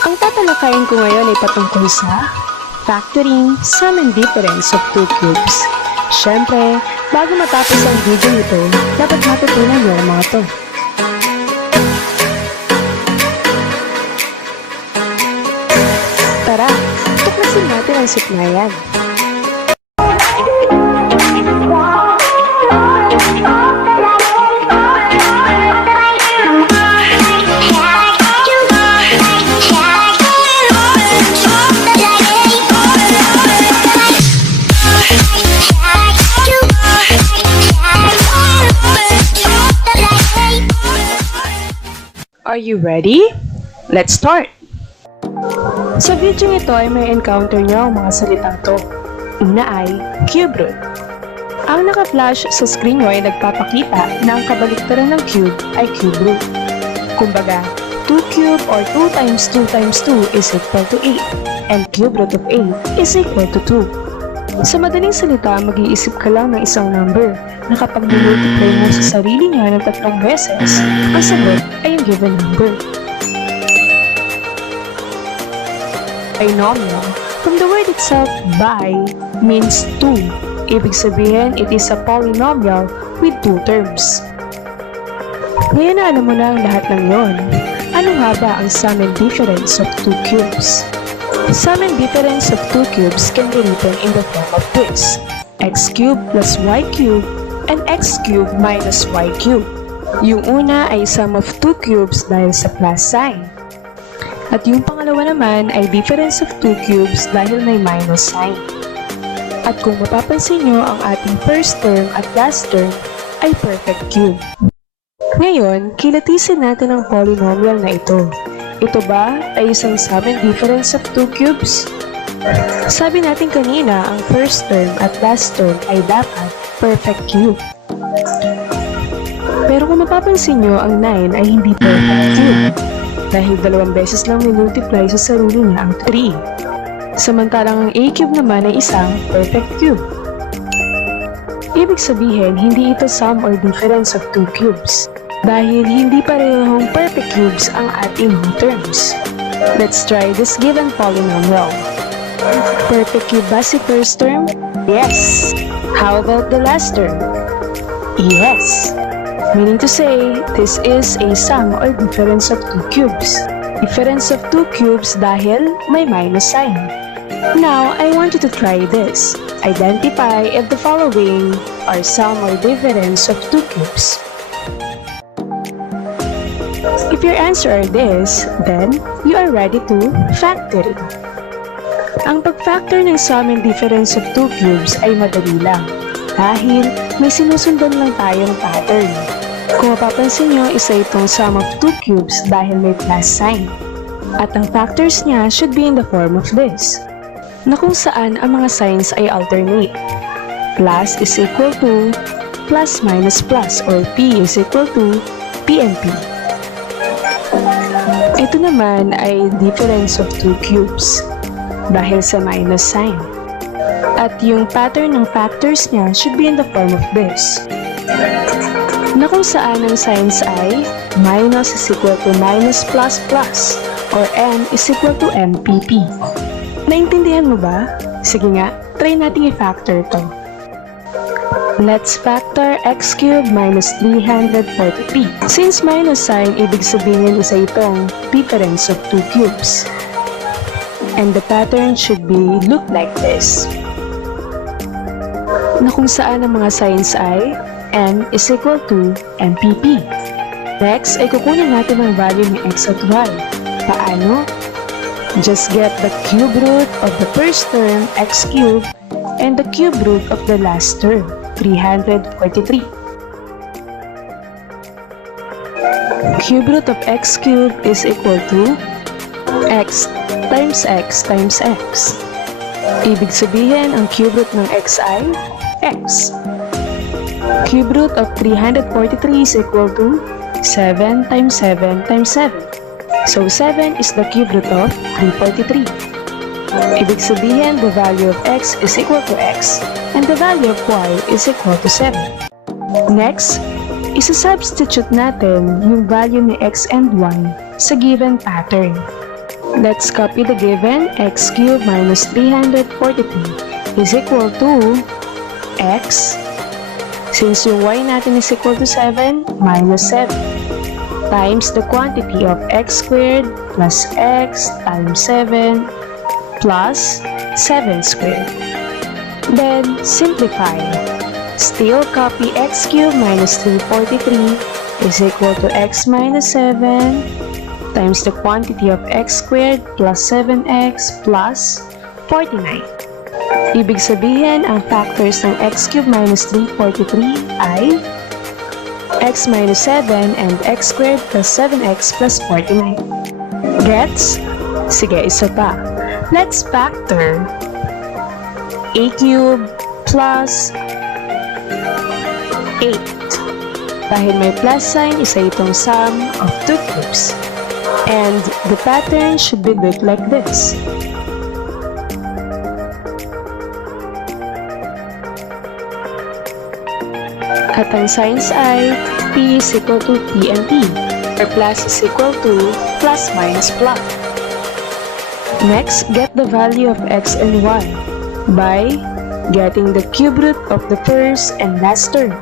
Ang tatalakayin ko ngayon ay patungkol sa factoring sum and difference of two cubes. Siyempre, bago matapos ang video ito, dapat matutunan niyo ang mga to. Tara, tuklasin natin ang suknayan. Are you ready? Let's start! Sa video ito ay may encounter nyo ang mga salitang to. Una ay cube root. Ang naka-flash sa screen nyo ay nagpapakita na ang kabaliktaran ng cube ay cube root. Kumbaga, 2 cube or 2 times 2 times 2 is equal to 8 and cube root of 8 is equal to 2. Sa madaling salita, mag-iisip ka lang ng isang number na kapag multiply mo sa sarili niya ng 3 beses, ang sagot ay yung given number. Binomial, from the word itself, bi means 2. Ibig sabihin, it is a polynomial with 2 terms. Ngayon na alam mo na ang lahat ng yon. Ano nga ba ang sum and difference of 2 cubes? Sum and difference of 2 cubes can be written in the form of this: x cubed plus y cubed and x cubed minus y cubed. Yung una ay sum of 2 cubes dahil sa plus sign. At yung pangalawa naman ay difference of 2 cubes dahil may minus sign. At kung mapapansin nyo, ang ating first term at last term ay perfect cube. Ngayon, kilatisin natin ang polynomial na ito. Ito ba ay isang sum and difference of 2 cubes? Sabi natin kanina, ang first term at last term ay dapat perfect cube. Pero kung mapapansin nyo, ang 9 ay hindi perfect cube dahil 2 beses lang minultiply sa sarili niya ang 3. Samantalang ang a cube naman ay isang perfect cube. Ibig sabihin, hindi ito sum or difference of 2 cubes dahil hindi parehong perfect cubes ang ating mga terms. Let's try this given polynomial. Perfect cube ba si first term? Yes. How about the last term? Yes. Meaning to say, this is a sum or difference of 2 cubes. Difference of 2 cubes dahil may minus sign. Now, I want you to try this. Identify if the following are sum or difference of 2 cubes. If your answer are this, then you are ready to factor it. Ang pag-factor ng sum and difference of 2 cubes ay madali lang dahil may sinusundan lang tayong pattern. Kung mapapansin nyo, isa itong sum of 2 cubes dahil may plus sign. At ang factors niya should be in the form of this, na kung saan ang mga signs ay alternate. Plus is equal to plus minus plus, or P is equal to P and P. Ito naman ay difference of 2 cubes dahil sa minus sign. At yung pattern ng factors niya should be in the form of this, na kung saan ang signs ay minus is equal to minus plus plus, or M is equal to MPP. Naintindihan mo ba? Sige nga, try nating i-factor to. Let's factor x cubed minus 343. Since minus sign, ibig sabihin isa itong difference of 2 cubes. And the pattern should be look like this, na kung saan ang mga signs ay m is equal to MPP. Next ay kukunin natin ang value ng x at y. Paano? Just get the cube root of the first term, x cubed, and the cube root of the last term, 343. Cube root of x cubed is equal to x times x times x. Ibig sabihin, ang cube root ng x ay x. Cube root of 343 is equal to 7 times 7 times 7. So 7 is the cube root of 343. Ibig sabihin, the value of x is equal to x and the value of y is equal to 7. Next, isa-substitute natin yung value ni x and y sa given pattern. Let's copy the given x cubed minus 343 is equal to x. Since yung y natin is equal to 7, minus 7 times the quantity of x squared plus x times 7 plus 7 squared. Then, simplify. Still copy x cubed minus 343 is equal to x minus 7 times the quantity of x squared plus 7x plus 49. Ibig sabihin, ang factors ng x cubed minus 343 ay x minus 7 and x squared plus 7x plus 49. Gets? Sige, isa pa. Let's factor a cubed plus 8. Dahil may plus sign, isa itong sum of two cubes. And the pattern should be look like this. At ang signs ay p is equal to p and t, where plus is equal to plus minus plus. Next, get the value of x and y by getting the cube root of the first and last term.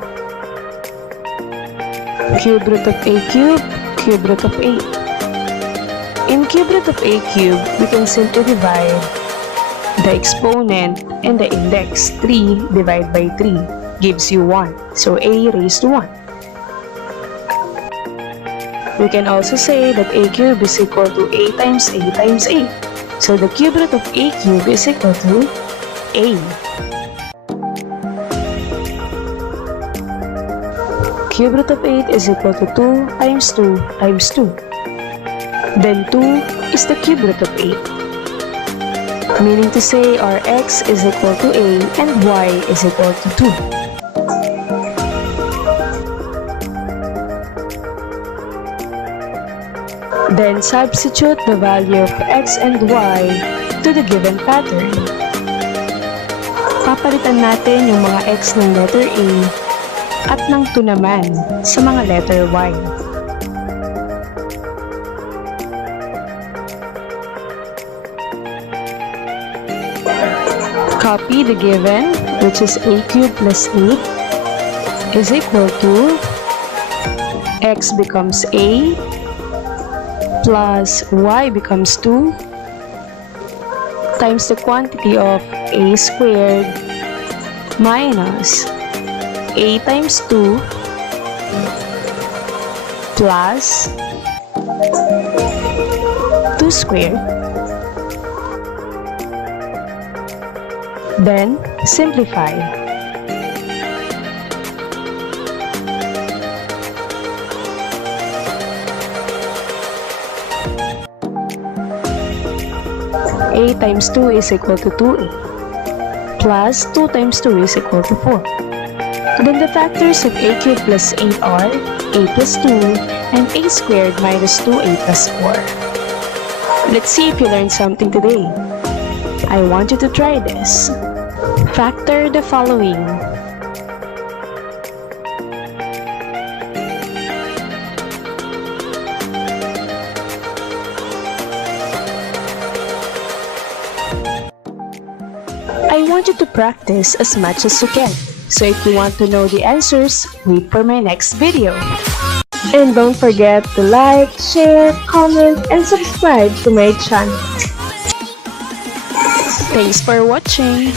Cube root of a cube, cube root of 8. In cube root of a cube, we can simply divide the exponent and the index. 3 divided by 3 gives you 1. So a raised to 1. We can also say that a cube is equal to a times a times a. So the cube root of a cube is equal to a. Cube root of 8 is equal to 2 times 2 times 2. Then 2 is the cube root of 8. Meaning to say our x is equal to a and y is equal to 2. Then substitute the value of x and y to the given pattern. Papalitan natin yung mga x ng letter A at ng 2 naman sa mga letter y. Copy the given, which is a cubed plus 8 is equal to x becomes a plus y becomes 2 times the quantity of a squared minus a times 2 plus 2 squared. Then, simplify. A times 2 is equal to 2a, plus 2 times 2 is equal to 4. Then the factors of a cubed plus 8 are a plus 2 and a squared minus 2a plus 4. Let's see if you learned something today. I want you to try this. Factor the following. I want you to practice as much as you can. So if you want to know the answers, wait for my next video. And don't forget to like, share, comment, and subscribe to my channel. Thanks for watching.